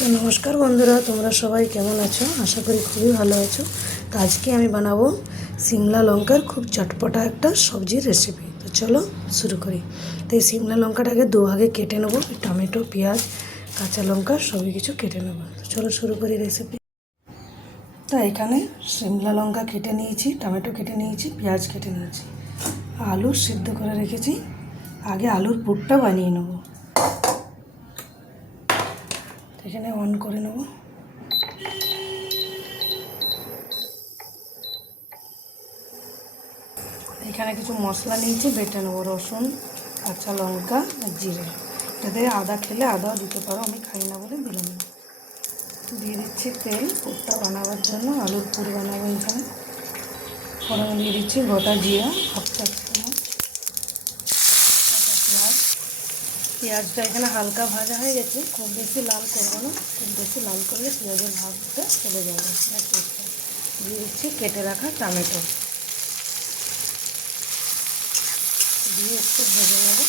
তো নমস্কার বন্ধুরা, তোমরা সবাই কেমন আছো? আশা করি খুবই ভালো আছো। তো আজকে আমি বানাবো সিমলা লঙ্কার খুব চটপটা একটা সবজির রেসিপি। তো চলো শুরু করি। তো এই সিমলা লঙ্কাটাকে দুভাগে কেটে নেবো, টমেটো, পেঁয়াজ, কাঁচা লঙ্কা সবই কিছু কেটে নেবো। তো চলো শুরু করি রেসিপি। তো এখানে সিমলা লঙ্কা কেটে নিয়েছি, টমেটো কেটে নিয়েছি, পেঁয়াজ কেটে নিয়েছি, আলু সিদ্ধ করে রেখেছি। আগে আলুর পুরটা বানিয়ে নেবো। এখানে অন করে নেব। এখানে কিছু মশলা নিয়েছি, বেটে নেবো। রসুন, কাঁচা লঙ্কা আর জিরে। এটাতে আদা খেলে আদাও দিতে পারো, আমি খাই না বলে দিলাম না। দিয়ে দিচ্ছি তেল পুরটা বানাবার জন্য, আলুর পুর বানাবো। এখানে ফোড়ন দিয়ে দিচ্ছি গোটা জিরা, হাফ চা চামচ, কাঁচা পেঁয়াজ। পেঁয়াজটা এখানে হালকা ভাজা হয়ে গেছে, খুব বেশি লাল করবো না, খুব বেশি লাল করলে পেঁয়াজের ভাবটা চলে যাবে। দিয়ে দিচ্ছি কেটে রাখা টমেটো, দিয়ে একটু ভেজে নেব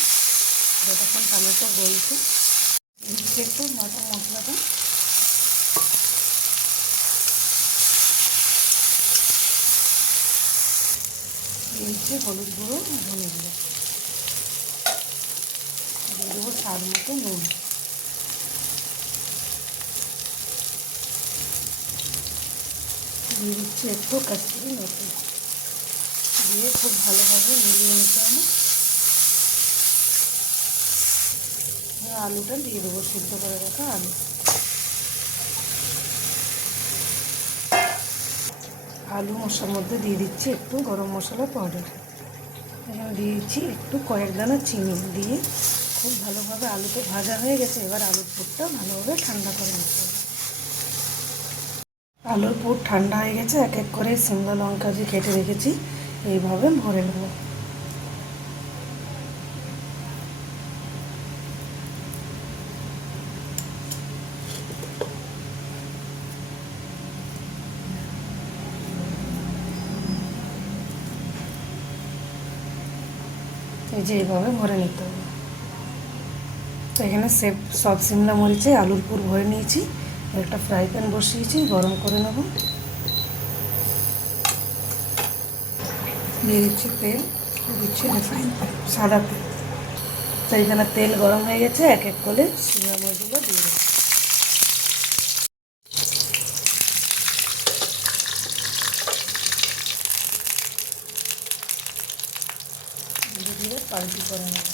যতক্ষণ টমেটো গলছে। দিচ্ছি একটু বাটা মশলাটা, দিচ্ছি হলুদ গুঁড়ো, ধনে গুঁড়ো, দিয়ে দেবো স্বাদ মতো নুন। দিয়ে দিচ্ছি একটু কাশ্মীরি মেথি, দিয়ে খুব ভালোভাবে মিলিয়ে নিতে হবে। আলুটা দিয়ে দেবো, সিদ্ধ করে রাখা আলু। আলু মশলার মধ্যে দিয়ে দিচ্ছি একটু গরম মশলা পাউডার। এখানে দিয়ে দিচ্ছি একটু কয়েক দানা চিনি, দিয়ে খুব ভালোভাবে আলুটা ভাজা হয়ে গেছে। এবার আলুর পুরটা ভালোভাবে ঠান্ডা করে নিতে হবে। আলুর পুর ঠান্ডা হয়ে গেছে। এক এক করে সিমলা লঙ্কা যে কেটে রেখেছি এইভাবে ভরে নেব। এই যে এইভাবে ভরে নিতে হবে। তো এখানে সব সিমলা মরিচে আলুর পুর ভরে নিয়েছি। একটা ফ্রাই প্যান বসিয়েছি, গরম করে নেব। দিয়ে দিচ্ছি তেল, দিচ্ছি রিফাইন তেল, সাদা তেল। তো এখানে তেল গরম হয়ে গেছে, এক এক করে সিমলা মরিচগুলো দিয়ে দেবো। ধীরে ধীরে পাল্টি করে নেব।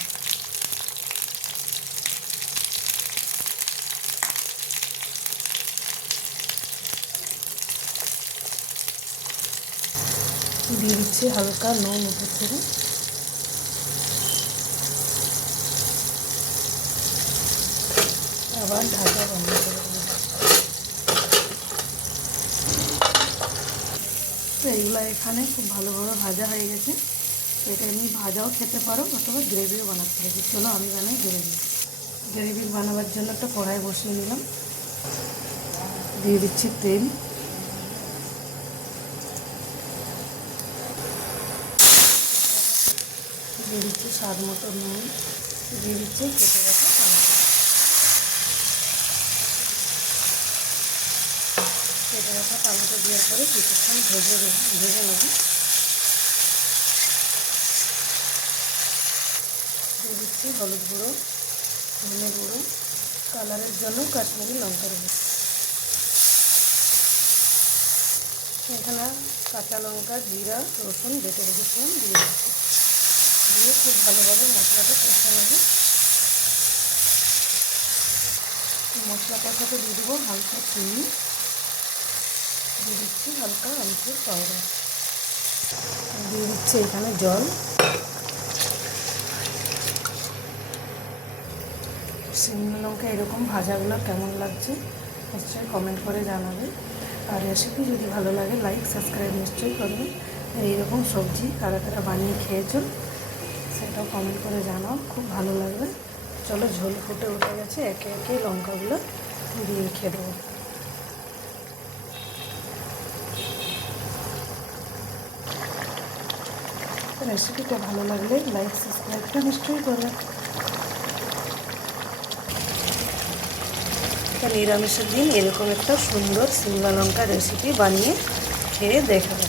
দিয়ে দিচ্ছি হালকা নুন উপর থেকে। আবার ঢাকা বন্ধ করে দেবো। তো এইগুলো এখানে খুব ভালোভাবে ভাজা হয়ে গেছে। এটা এমনি ভাজাও খেতে পারো অথবা গ্রেভিও বানাতে পারো। চলো আমি বানাই গ্রেভি। গ্রেভি বানাবার জন্য একটা কড়াই বসিয়ে নিলাম। দিয়ে দিচ্ছি তেল, দিয়ে দিচ্ছি স্বাদ মতো নুন, দিয়ে দিচ্ছি কেটে রাখা টমেটো। কেটে রাখা টমেটো দেওয়ার পরে কিছুক্ষণ ভেজে নেব। দিয়ে দিচ্ছি হলুদ গুঁড়ো, ধনে গুঁড়ো, কালারের জন্য কাশ্মীরি লঙ্কার গুঁড়ো। এখানে কাঁচা লঙ্কা, জিরা, রসুন বেটে রেখেছিলাম দিয়ে দিচ্ছি। দিয়ে খুব ভালোভাবে মশলাটা কষে নেব। মশলা কষাতে দিয়ে দেবো হালকা চিনি, দিয়ে দিচ্ছি হালকা আমচুর পাউডার, দিয়ে দিচ্ছি এখানে জল। সিমলা লঙ্কা এরকম ভাজাগুলো কেমন লাগছে নিশ্চয়ই কমেন্ট করে জানাবে। আর রেসিপি যদি ভালো লাগে লাইক সাবস্ক্রাইব নিশ্চয়ই করবে। আর এইরকম সবজি কারা কারা বানিয়ে খেয়েছো সেটাও কমেন্ট করে জানাও, খুব ভালো লাগবে। চলো ঝোল ফুটে উঠে গেছে, একে একে লঙ্কাগুলো দিয়ে খেয়ে দেবো। রেসিপিটা ভালো লাগলে লাইক সাবস্ক্রাইবটা নিশ্চয়ই করবে। তো নিরামিষের দিন এরকম একটা সুন্দর সিমলা লঙ্কা রেসিপি বানিয়ে খেয়ে দেখাবে।